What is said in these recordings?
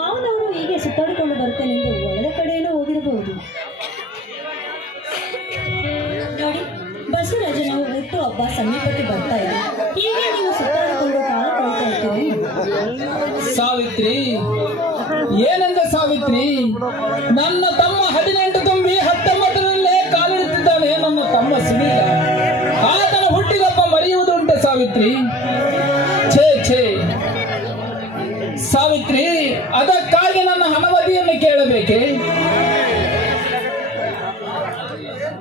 ಮಾವನವರು ಹೀಗೆ ಸುತ್ತಾಡಿಕೊಂಡು ಬರ್ತೇನೆಂದು ಒಳ್ಳೆ ಕಡೆಯೇನೋ ಹೋಗಿರಬಹುದು. ನೋಡಿ ಬಸವರಾಜನ ಹುಟ್ಟು ಹಬ್ಬ ಸಮೀಪಕ್ಕೆ ಬರ್ತಾ ಇದೆ. ಹೀಗೆ ನೀವು ಸುತ್ತಾಡಿಕೊಂಡು ಕಾಲ ಇರ್ತೀರಿ ಸಾವಿತ್ರಿ, ಏನಂದ ಸಾವಿತ್ರಿ? ನನ್ನ ತಮ್ಮ ಹದಿನೆಂಟು ತುಂಬಿ ಹತ್ತೊಂಬತ್ತರಲ್ಲೇ ಕಾಲಿಡುತ್ತಿದ್ದಾನೆ, ನನ್ನ ತಮ್ಮ ಸುನೀಲ. ಆತನ ಹುಟ್ಟಿದಪ್ಪ ಮರೆಯುವುದುಂಟೆ ಸಾವಿತ್ರಿ.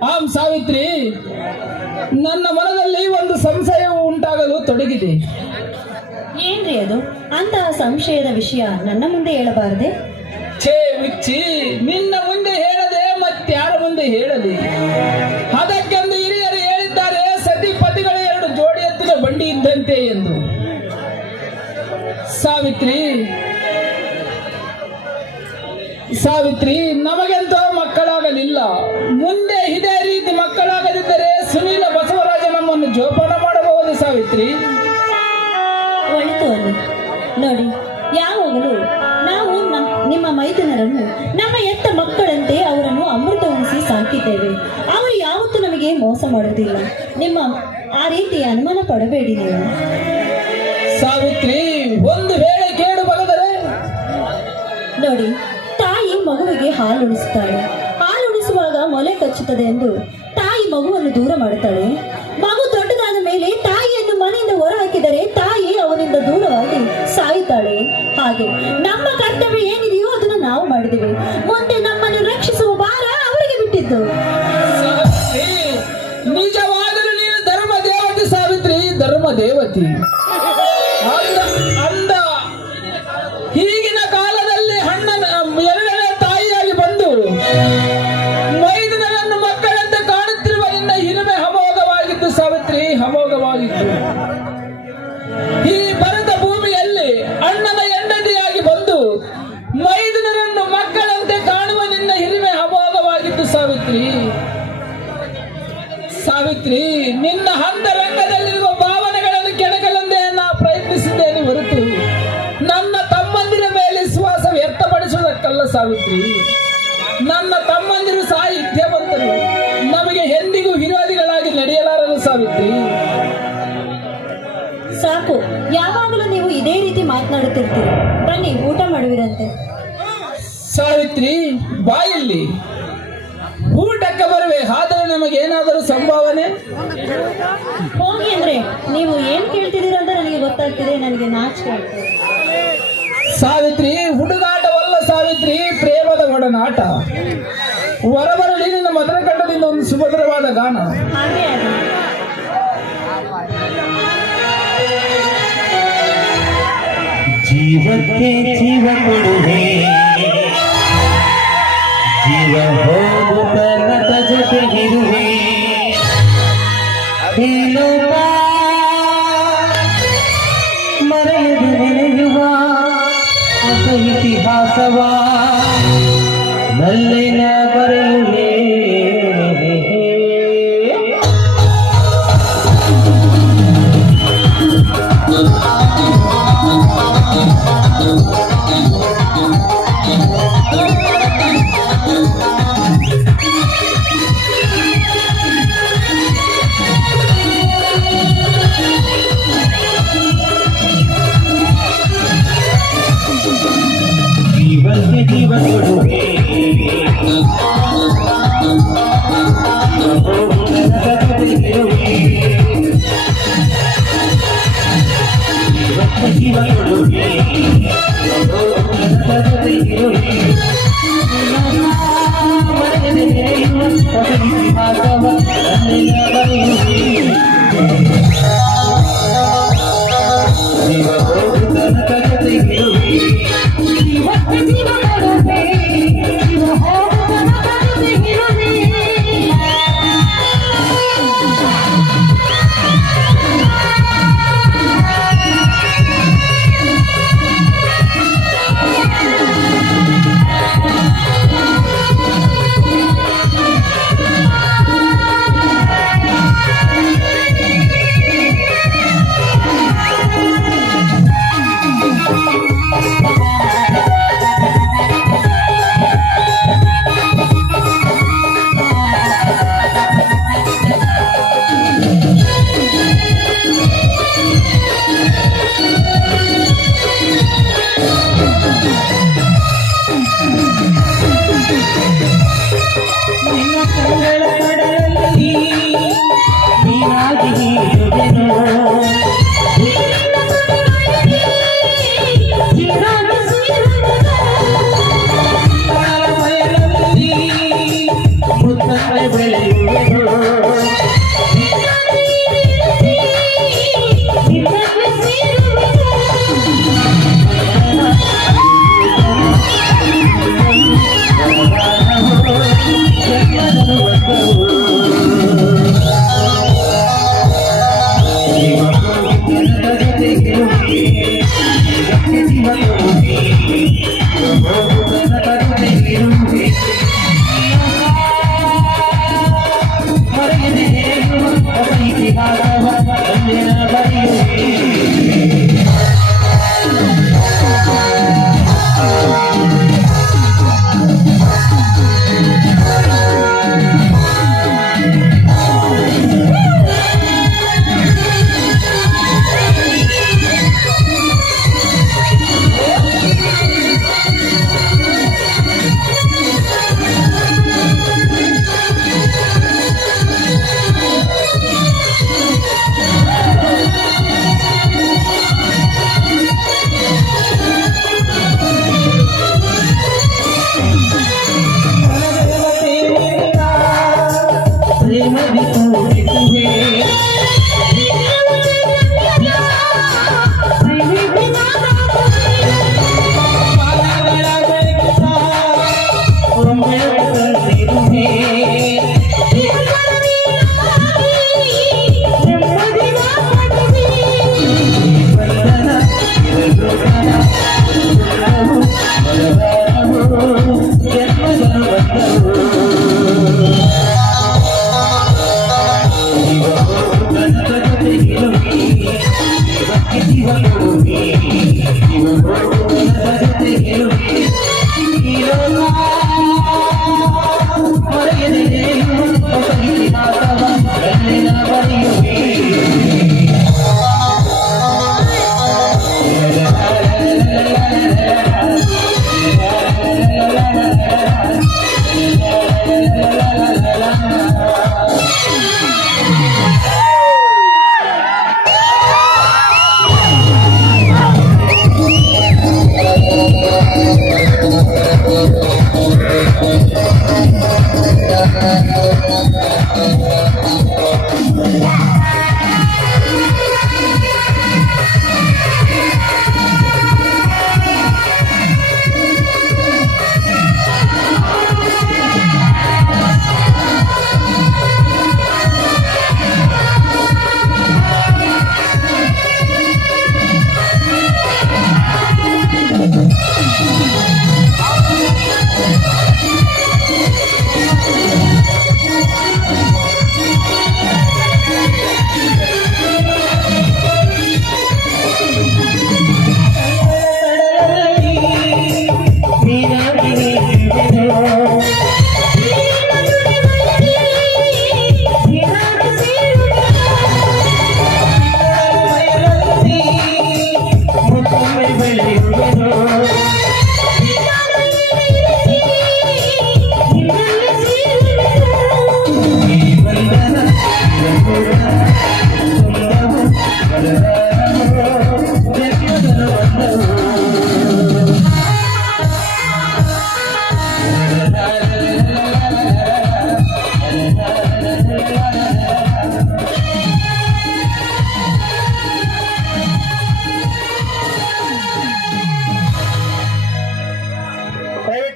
ಆಂ ಸಾವಿತ್ರಿ ನನ್ನ ಮನದಲ್ಲಿ ಒಂದು ಸಂಶಯವು ಉಂಟಾಗಲು ತೊಡಗಿದೆ. ಏನ್ರಿ ಅದು? ಅಂತಹ ಸಂಶಯದ ವಿಷಯ ನನ್ನ ಮುಂದೆ ಹೇಳಬಾರದೆ? ಛೇ ಮಿಚ್ಚಿ ನಿನ್ನ ಮುಂದೆ ಹೇಳದೆ ಮತ್ತಾರ ಮುಂದೆ ಹೇಳದೆ ಅದಕ್ಕೆಂದು ಹಿರಿಯರು ಹೇಳಿದ್ದಾರೆ ಸತಿ ಪತಿಗಳ ಎರಡು ಜೋಡಿ ಎತ್ತಿನ ಬಂಡಿ ಇದ್ದಂತೆ ಎಂದು. ಸಾವಿತ್ರಿ ಸಾವಿತ್ರಿ ನಮಗೆಂತೋ ಮಕ್ಕಳಾಗಲಿಲ್ಲ ಮುಂದೆ ಇದೇ ರೀತಿ ಮಕ್ಕಳಾಗದಿದ್ದರೆ ಸುನೀಲ ಬಸವರಾಜ ನಮ್ಮನ್ನು ಜೋಪಾನ ಮಾಡಬಹುದು ಸಾವಿತ್ರಿ. ಒಳಿತು ನೋಡಿ ಯಾವಾಗಲೂ ನಾವು ನಿಮ್ಮ ಮೈದನರನ್ನು ನಮ್ಮ ಎತ್ತ ಮಕ್ಕಳಂತೆ ಅವರನ್ನು ಅಮೃತ ಉಣಿಸಿ ಸಾಕಿದ್ದೇವೆ. ಅವರು ಯಾವತ್ತೂ ನಮಗೆ ಮೋಸ ಮಾಡುತ್ತಿಲ್ಲ ನಿಮ್ಮ ಆ ರೀತಿ ಅನುಮಾನ ಪಡಬೇಡಿ ನೀವು. ಸಾವಿತ್ರಿ ಒಂದು ವೇಳೆ ಕೇಳು ಬರೆದರೆ? ನೋಡಿ ತಾಯಿ ಮಗುವಿಗೆ ಹಾಲು ಉಣಿಸುತ್ತಾಳೆ ಮೊಲೆ ಕಚ್ಚುತ್ತದೆ ಎಂದು ತಾಯಿ ಮಗುವನ್ನು ದೂರ ಮಾಡುತ್ತಾಳೆ. ಮಗು ದೊಡ್ಡದಾದ ಮೇಲೆ ತಾಯಿಯನ್ನು ಮನೆಯಿಂದ ಹೊರ ಹಾಕಿದರೆ ತಾಯಿ ಅವನಿಂದ ದೂರವಾಗಿ ಸಾಯುತ್ತಾಳೆ. ಹಾಗೆ ನಮ್ಮ ಕರ್ತವ್ಯ ಏನಿದೆಯೋ ಅದನ್ನು ನಾವು ಮಾಡಿದ್ದೇವೆ. ಮುಂದೆ ನಮ್ಮನ್ನು ರಕ್ಷಿಸುವ ಭಾರ ಅವರಿಗೆ ಬಿಟ್ಟಿದ್ದು. ನಿಜವಾದರೂ ನೀನು ಧರ್ಮ ದೇವತೆ ಸಾವಿತ್ರಿ ಧರ್ಮ ದೇವತೆ ನಿನ್ನ ಹಂತರಂಗದಲ್ಲಿರುವ ಭಾವನೆಗಳನ್ನು ಕೆಣಕಲೆಂದೇ ನಾ ಪ್ರಯತ್ನಿಸಿದ್ದೇನೆ ಹೊರತು ನನ್ನ ತಮ್ಮಂದಿರ ಮೇಲೆ ವಿಶ್ವಾಸ ವ್ಯಕ್ತಪಡಿಸುವುದಕ್ಕಲ್ಲ ಸಾವಿತ್ರಿ. ನನ್ನ ತಮ್ಮಂದಿರು ಸಾಹಿತ್ಯವಂತರು ನಮಗೆ ಎಂದಿಗೂ ವಿರೋಧಿಗಳಾಗಿ ನಡೆಯಲಾರರು ಸಾವಿತ್ರಿ. ಸಾಕು ಯಾವಾಗಲೂ ನೀವು ಇದೇ ರೀತಿ ಮಾತನಾಡುತ್ತಿರ್ತೀರಿ. ಬನ್ನಿ ಊಟ ಮಾಡುವಿರಂತೆ. ಸಾವಿತ್ರಿ ಬಾಯಲ್ಲಿ ಊಟ ನಮಗೇನಾದರೂ ಸಂಭಾವನೆ? ಹೋಗಿ ಅಂದ್ರೆ ನೀವು ಏನ್ ಕೇಳ್ತಿದ್ದೀರ ಅಂತ ನನಗೆ ಗೊತ್ತಾಗ್ತಿದೆ ನನಗೆ ನಾಚಿಕೆ ಆಗ್ತದೆ. ಸಾವಿತ್ರಿ ಹುಡುಗಾಟವಲ್ಲ ಸಾವಿತ್ರಿ ಪ್ರೇಮದ ಒಡನಾಟ. ಹೊರಬರಲಿ ನಿನ್ನ ಕಂಡದಿಂದ ಒಂದು ಸುಭದ್ರವಾದ ಗಾನ. ಹಾಗೆ ಜೀವಕ್ಕೆ ಜೀವ ಕೊಡುವೆ. ಜೀವ ಇತಿಹಾಸವ ಜೀವಕ್ಕೆ ಜೀವ ಕೊಡುವೆ ಜೀವಕ್ಕೆ You don't know